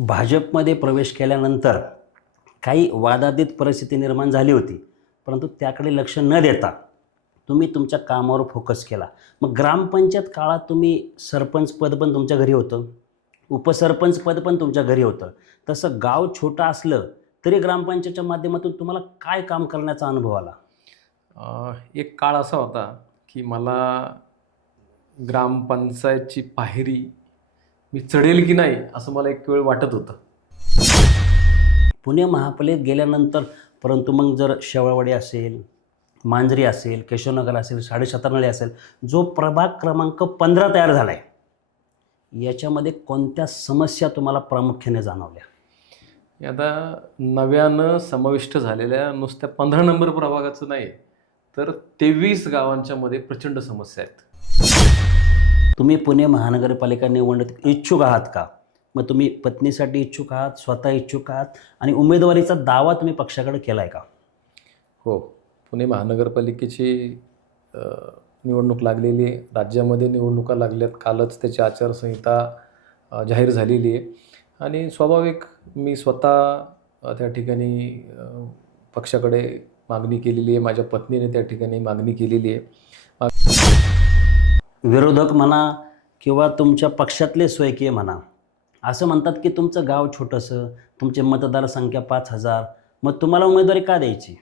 भाजपमध्ये प्रवेश केल्यानंतर काही वादातीत परिस्थिती निर्माण झाली होती, परंतु त्याकडे लक्ष न देता तुम्ही तुमच्या कामावर फोकस केला. मग ग्रामपंचायत काळात तुम्ही सरपंच पद पण तुमच्या घरी होतं, उपसरपंच पद पण तुमच्या घरी होतं. तसं गाव छोटं असलं तरी ग्रामपंचायतच्या माध्यमातून तुम्हाला काय काम करण्याचा अनुभव आला? एक काळ असा होता की मला ग्रामपंचायतची पायरी मी चढेल की नाही असं मला एक वेळ वाटत होतं. पुणे महापालिकेत गेल्यानंतर परंतु मग जर शेवळवाडी असेल, मांजरी असेल, केशवनगर असेल, साडेसातारनळी असेल, जो प्रभाग क्रमांक 15 तयार झाला आहे, याच्यामध्ये कोणत्या समस्या तुम्हाला प्रामुख्याने जाणवल्या? आता नव्यानं समाविष्ट झालेल्या नुसत्या 15 नंबर प्रभागाचं नाही, तर 23 गावांच्या मध्ये प्रचंड समस्या आहेत. तुम्ही पुणे महानगरपालिका निवडणुकीत इच्छुक आहात का? मग तुम्ही पत्नीसाठी इच्छुक आहात, स्वतः इच्छुक आहात आणि उमेदवारीचा दावा तुम्ही पक्षाकडे केला आहे का? हो, पुणे महानगरपालिकेची निवडणूक लागलेली आहे. राज्यामध्ये निवडणुका लागल्यात. कालच त्याची आचारसंहिता जाहीर झालेली आहे आणि स्वाभाविक मी स्वतः त्या ठिकाणी पक्षाकडे मागणी केलेली आहे. माझ्या पत्नीने त्या ठिकाणी मागणी केलेली आहे. विरोधक म्हणा किंवा तुमच्या पक्षातले स्वयंकीय म्हणा, असं म्हणतात की तुमचं गाव छोटंसं, तुमची मतदारसंख्या 5,000, मग तुम्हाला उमेदवारी का द्यायची?